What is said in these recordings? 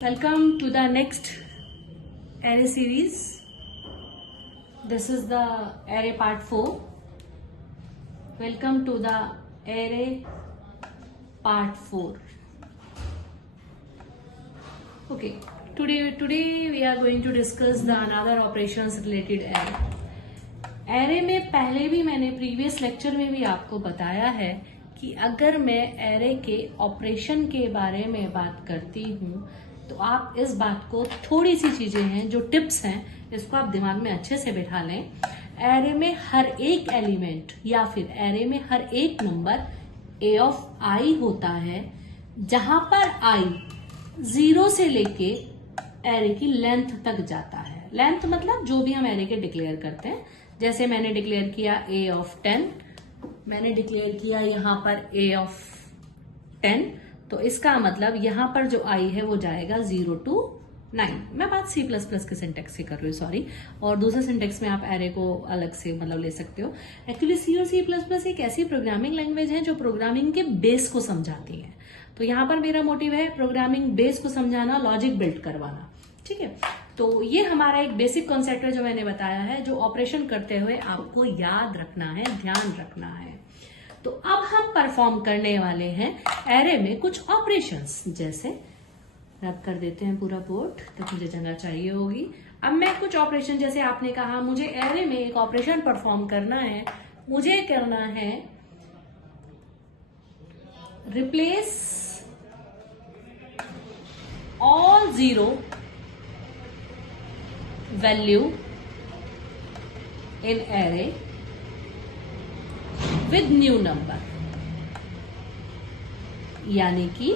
Welcome to the next array series. This is the array part 4. Welcome to the array part 4. Okay, today we are going to discuss the another operations related array. array में पहले भी मैंने previous lecture में भी आपको बताया है कि अगर मैं array के ऑपरेशन के बारे में बात करती हूँ तो आप इस बात को, थोड़ी सी चीजें हैं जो टिप्स हैं, इसको आप दिमाग में अच्छे से बैठा लें। एरे में हर एक एलिमेंट या फिर एरे में हर एक नंबर ए ऑफ आई होता है, जहां पर आई 0 से लेके एरे की लेंथ तक जाता है। लेंथ मतलब जो भी हम एरे के डिक्लेयर करते हैं, जैसे मैंने डिक्लेयर किया ए ऑफ 10, मैंने डिक्लेयर किया यहां पर ए ऑफ 10, तो इसका मतलब यहां पर जो आई है वो जाएगा 0 to 9। मैं बात C++ के सिंटेक्स से कर रही हूँ, सॉरी। और दूसरे सिंटेक्स में आप एरे को अलग से मतलब ले सकते हो। एक्चुअली C और C++ एक ऐसी प्रोग्रामिंग लैंग्वेज है जो प्रोग्रामिंग के बेस को समझाती है। तो यहाँ पर मेरा मोटिव है प्रोग्रामिंग बेस को समझाना, लॉजिक बिल्ड करवाना, ठीक है। तो ये हमारा एक बेसिक कॉन्सेप्ट है जो मैंने बताया है, जो ऑपरेशन करते हुए आपको याद रखना है, ध्यान रखना है। तो अब हम परफॉर्म करने वाले हैं एरे में कुछ ऑपरेशंस। जैसे रब कर देते हैं पूरा बोर्ड, तो मुझे जगह चाहिए होगी। अब मैं कुछ ऑपरेशन, जैसे आपने कहा मुझे एरे में एक ऑपरेशन परफॉर्म करना है, मुझे करना है replace all 0 value in array with new number. यानी कि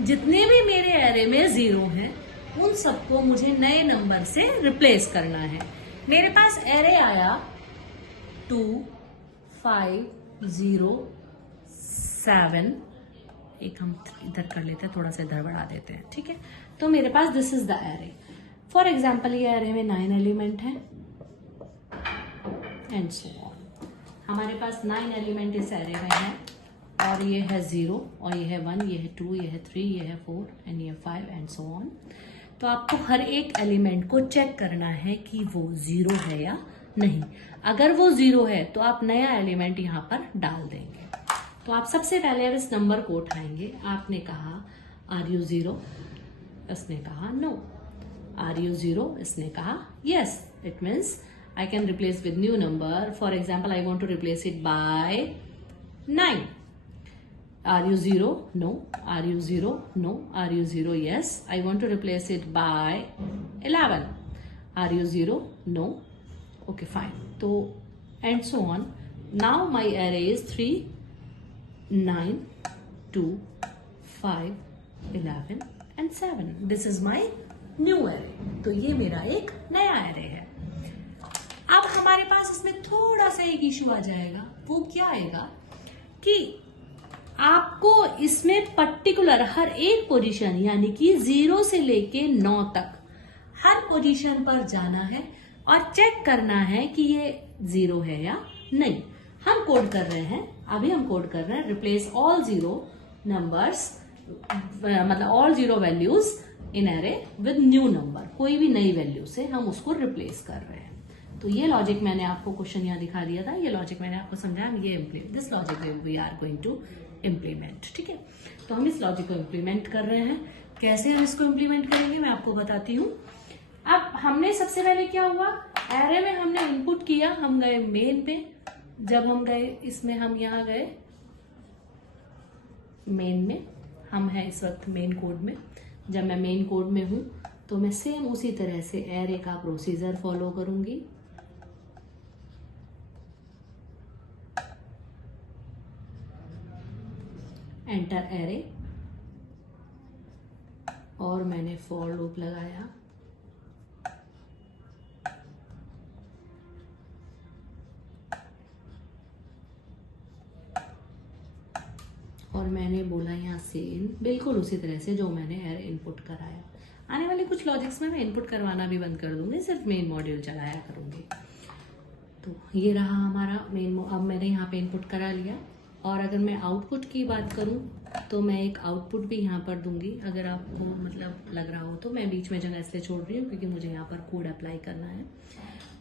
जितने भी मेरे एरे में 0 हैं उन सबको मुझे नए नंबर से रिप्लेस करना है। मेरे पास एरे आया 2 5 0 7, एक हम इधर कर लेते हैं, थोड़ा सा इधर बढ़ा देते हैं, ठीक है। तो मेरे पास this is the array. For example ये एरे में 9 एलिमेंट है एंड सो ऑन। हमारे पास 9 एलिमेंट इस एरे में है, और ये है 0, और ये है 1, ये है 2, ये है 3, ये है 4 एंड ये 5 एंड सो ऑन। तो आपको हर एक एलिमेंट को चेक करना है कि वो 0 है या नहीं। अगर वो 0 है तो आप नया एलिमेंट यहाँ पर डाल देंगे। तो आप सबसे पहले अब इस नंबर को उठाएंगे। आपने कहा आर यू 0, इसने कहा नो। आर यू 0, इसने कहा yes. It means I can replace with new number. For example, I want to replace it by 9. Are you 0? No. Are you 0? No. Are you 0? Yes. I want to replace it by 11. Are you 0? No. Okay, fine. So, and so on. Now my array is 3, 9, 2, 5, 11 and 7. This is my new array. तो ये मेरा एक नया array है। अब हमारे पास इसमें थोड़ा सा एक इशू आ जाएगा। वो क्या आएगा कि आपको इसमें पर्टिकुलर हर एक पोजीशन, यानी कि 0 से लेके 9 तक हर पोजीशन पर जाना है और चेक करना है कि ये 0 है या नहीं। हम कोड कर रहे हैं, अभी हम कोड कर रहे हैं रिप्लेस ऑल 0 नंबर्स, मतलब all 0 values in array with new number. कोई भी नई वैल्यू से हम उसको रिप्लेस कर रहे हैं। तो ये लॉजिक मैंने आपको क्वेश्चन यहाँ दिखा दिया था, ये लॉजिक मैंने आपको समझाया। ये this logic we are going to implement, ठीक है। तो हम इस लॉजिक को इम्प्लीमेंट कर रहे हैं। कैसे हम इसको इम्प्लीमेंट करेंगे मैं आपको बताती हूँ। अब हमने सबसे पहले क्या हुआ, एरे में हमने इनपुट किया, हम गए मेन पे। जब हम गए इसमें, हम यहाँ गए मेन में, हम हैं इस वक्त मेन कोड में। जब मैं मेन कोड में हूं तो मैं सेम उसी तरह से एरे का प्रोसीजर फॉलो करूंगी। एंटर एरे, और मैंने फॉर लूप लगाया। और मैंने बोला यहाँ से बिल्कुल उसी तरह से जो मैंने एरे इनपुट कराया। आने वाले कुछ लॉजिक्स में मैं इनपुट करवाना भी बंद कर दूंगी, सिर्फ मेन मॉड्यूल चलाया करूंगी। तो ये रहा हमारा मेन। अब मैंने यहाँ पे इनपुट करा लिया, और अगर मैं आउटपुट की बात करूं तो मैं एक आउटपुट भी यहाँ पर दूंगी। अगर आपको मतलब लग रहा हो तो मैं बीच में जगह इसलिए छोड़ रही हूँ क्योंकि मुझे यहाँ पर कोड अप्लाई करना है,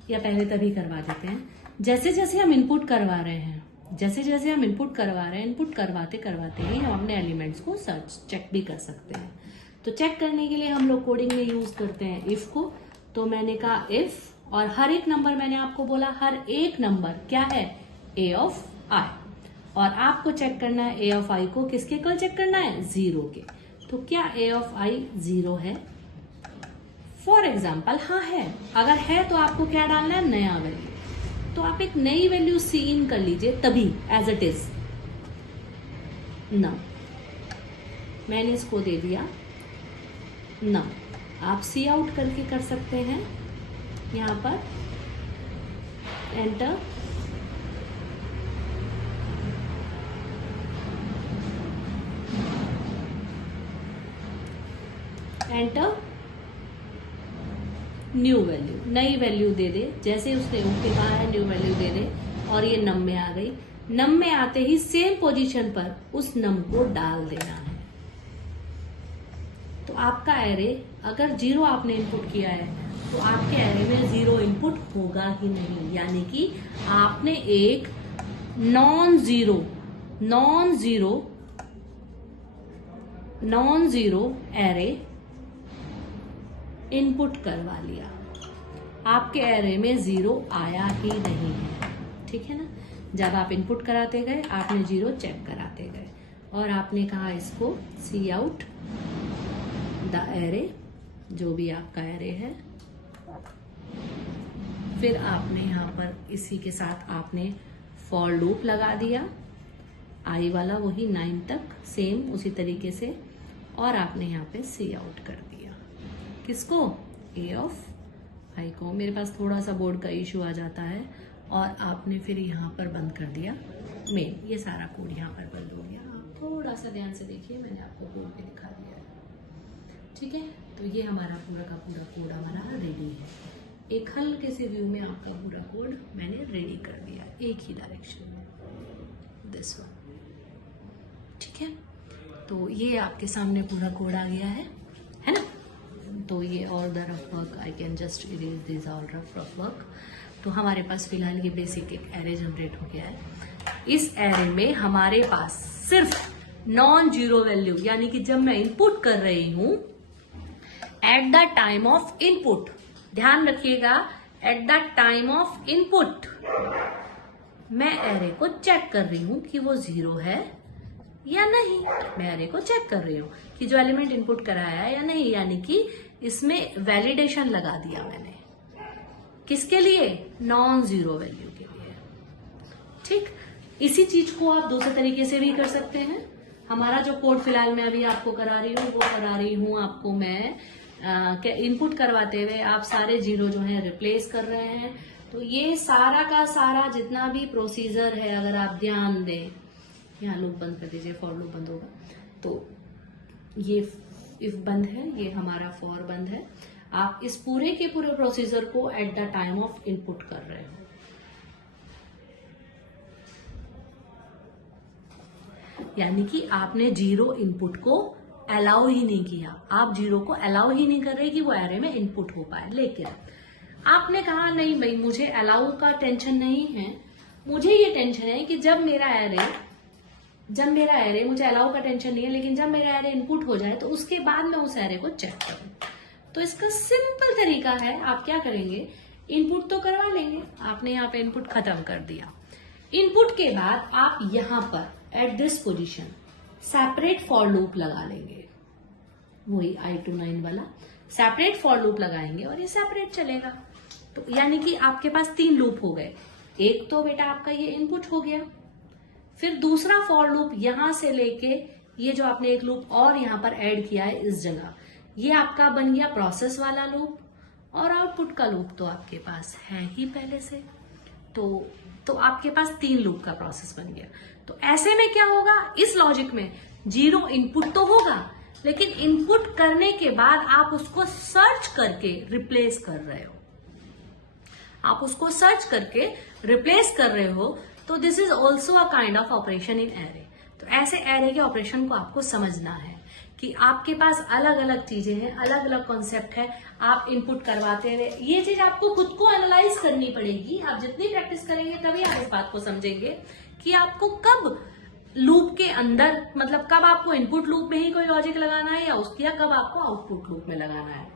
या पहले तभी करवा देते हैं। जैसे जैसे हम इनपुट करवा रहे हैं, इनपुट करवाते करवाते ही हम अपने एलिमेंट्स को सर्च चेक भी कर सकते हैं। तो चेक करने के लिए हम लोग कोडिंग में यूज करते हैं इफ को। तो मैंने कहा इफ, और हर एक नंबर, मैंने आपको बोला हर एक नंबर क्या है, ए ऑफ आई, और आपको चेक करना है ए ऑफ आई को किसके कल चेक करना है, 0 के। तो क्या ए ऑफ आई 0 है? फॉर एग्जाम्पल हाँ है। अगर है तो आपको क्या डालना है, नया वैल्यू। तो आप एक नई वैल्यू सी इन कर लीजिए तभी, एज इट इज ना, मैंने इसको दे दिया ना। आप सी आउट करके कर सकते हैं, यहां पर एंटर, न्यू वैल्यू, नई वैल्यू दे दे। जैसे उसने ओके कहा है न्यू वैल्यू दे दे, और ये नम में आ गई। नम में आते ही सेम पोजीशन पर उस नम को डाल देना है। तो आपका एरे अगर 0 आपने इनपुट किया है तो आपके एरे में 0 इनपुट होगा ही नहीं, यानी कि आपने एक नॉन जीरो एरे इनपुट करवा लिया। आपके एरे में 0 आया ही नहीं है, ठीक है ना। जब आप इनपुट कराते गए आपने 0 चेक कराते गए, और आपने कहा इसको सी आउट द एरे, जो भी आपका एरे है। फिर आपने यहाँ पर इसी के साथ आपने फॉर लूप लगा दिया, आई वाला वही 9 तक सेम उसी तरीके से, और आपने यहाँ पे सी आउट कर दिया किसको, ए ऑफ आई को। मेरे पास थोड़ा सा बोर्ड का इशू आ जाता है, और आपने फिर यहाँ पर बंद कर दिया मेन। ये सारा कोड यहाँ पर बंद हो गया। आप थोड़ा सा ध्यान से देखिए, मैंने आपको कोड पे दिखा दिया है, ठीक है। तो ये हमारा पूरा का पूरा कोड हमारा रेडी है। एक हल्के से व्यू में आपका पूरा कोड मैंने रेडी कर दिया, एक ही डायरेक्शन में, दिस वन, ठीक है। तो ये आपके सामने पूरा कोड आ गया है ना। तो ये all the rough work I can just erase this all rough work. तो हमारे पास फिलहाल ये बेसिक एक एरे जनरेट हो गया है। इस एरे में हमारे पास सिर्फ नॉन जीरो वैल्यू, यानी कि जब मैं इनपुट कर रही हूं at the time of input, ध्यान रखिएगा, at the time of input मैं एरे को चेक कर रही हूं कि वो 0 है या नहीं। मैं एरे को चेक कर रही हूं कि जो एलिमेंट इनपुट कराया है या नहीं, यानी कि इसमें वैलिडेशन लगा दिया मैंने। किसके लिए, नॉन जीरो वैल्यू के लिए, ठीक। इसी चीज को आप दूसरे तरीके से भी कर सकते हैं। हमारा जो कोड फिलहाल मैं अभी आपको करा रही हूँ, वो करा रही हूँ आपको मैं इनपुट करवाते हुए आप सारे 0 जो है रिप्लेस कर रहे हैं। तो ये सारा का सारा जितना भी प्रोसीजर है, अगर आप ध्यान दें, यहाँ लूप बंद कर दीजिए, फॉर लूप बंद होगा। तो ये इफ बंद है, ये हमारा फॉर बंद है। आप इस पूरे के पूरे प्रोसीजर को at the time of input कर रहे हो। यानी कि आपने 0 इनपुट को अलाउ ही नहीं किया, आप 0 को अलाउ ही नहीं कर रहे कि वो एरे में इनपुट हो पाए। लेकिन आपने कहा नहीं भाई, मुझे अलाउ का टेंशन नहीं है, मुझे ये टेंशन है कि जब मेरा एरे मुझे अलाउ का टेंशन नहीं है, लेकिन जब मेरा एरे इनपुट हो जाए तो उसके बाद मैं उस एरे को चेक करूं। तो इसका सिंपल तरीका है, आप क्या करेंगे, इनपुट तो करवा लेंगे। आपने यहाँ पे इनपुट खत्म कर दिया। इनपुट के बाद आप यहाँ पर at this position separate for loop लगा लेंगे, वही I to 9 वाला सेपरेट फॉर लूप लगाएंगे और ये सेपरेट चलेगा। तो यानी कि आपके पास 3 लूप हो गए। एक तो बेटा आपका ये इनपुट हो गया, फिर दूसरा फॉर लूप यहां से लेके ये जो आपने एक लूप और यहां पर ऐड किया है इस जगह, ये आपका बन गया प्रोसेस वाला लूप, और आउटपुट का लूप तो आपके पास है ही पहले से। तो आपके पास 3 लूप का प्रोसेस बन गया। तो ऐसे में क्या होगा, इस लॉजिक में 0 इनपुट तो होगा, लेकिन इनपुट करने के बाद आप उसको सर्च करके रिप्लेस कर रहे हो। आप उसको सर्च करके रिप्लेस कर रहे हो, तो this is also a kind of operation in array. तो ऐसे एरे के ऑपरेशन को आपको समझना है कि आपके पास अलग अलग चीजें हैं, अलग अलग कॉन्सेप्ट है, आप इनपुट करवाते हैं। ये चीज आपको खुद को एनालाइज करनी पड़ेगी। आप जितनी प्रैक्टिस करेंगे तभी आप इस बात को समझेंगे कि आपको कब लूप के अंदर, मतलब कब आपको इनपुट लूप में ही कोई लॉजिक लगाना है या कब आपको आउटपुट लूप में लगाना है।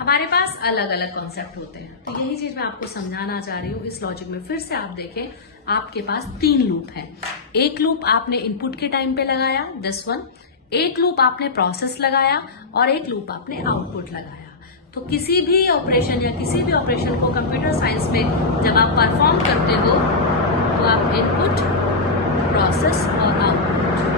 हमारे पास अलग अलग कॉन्सेप्ट होते हैं, तो यही चीज मैं आपको समझाना चाह रही हूँ इस लॉजिक में। फिर से आप देखें, आपके पास 3 लूप हैं। एक लूप आपने इनपुट के टाइम पे लगाया, दिस वन, एक लूप आपने प्रोसेस लगाया और एक लूप आपने आउटपुट लगाया। तो किसी भी ऑपरेशन या किसी भी ऑपरेशन को कंप्यूटर साइंस में जब आप परफॉर्म करते हो तो आप इनपुट, प्रोसेस और आउटपुट